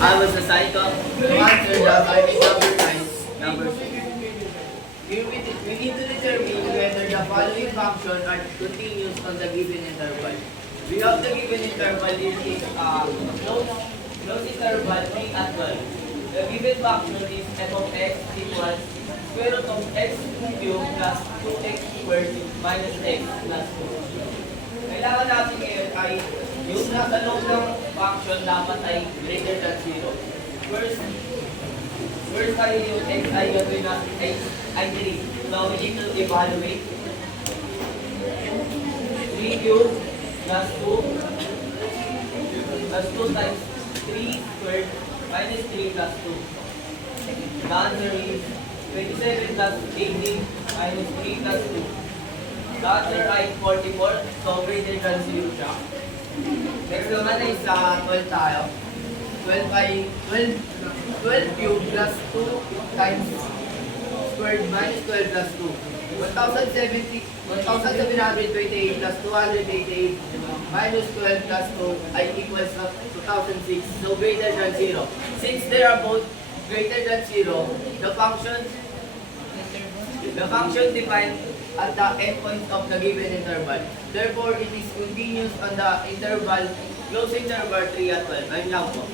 I was a cycle. Answer the finding number 9, number 6. We need to determine whether the following function are continuous on the given interval. We have the given interval is close interval 3 at 12. The given function is f of x equals square root of x cubed plus 2x squared minus x plus 2. Kailangan natin ngayon ay yung nasa loob ng function dapat ay greater than 0. First tayo yung x ay gagawin natin ay 3. So we need to evaluate 3 cubed plus 2 times 3 squared minus 3 plus 2. The answer is 27 plus 18 minus 3 plus 2. The answer ay 44, so greater than 0 siya. Next naman ay sa 12 tayo. 12 cubed plus 2 times squared minus 12 plus 2. 1,728 plus 288 minus 12 plus 2 ay equals to 2,006. So greater than 0. Since they are both greater than 0, the function defined at the endpoint of the given interval. Therefore, it is continuous on the interval, close interval 3 at 12. Ayun lang po.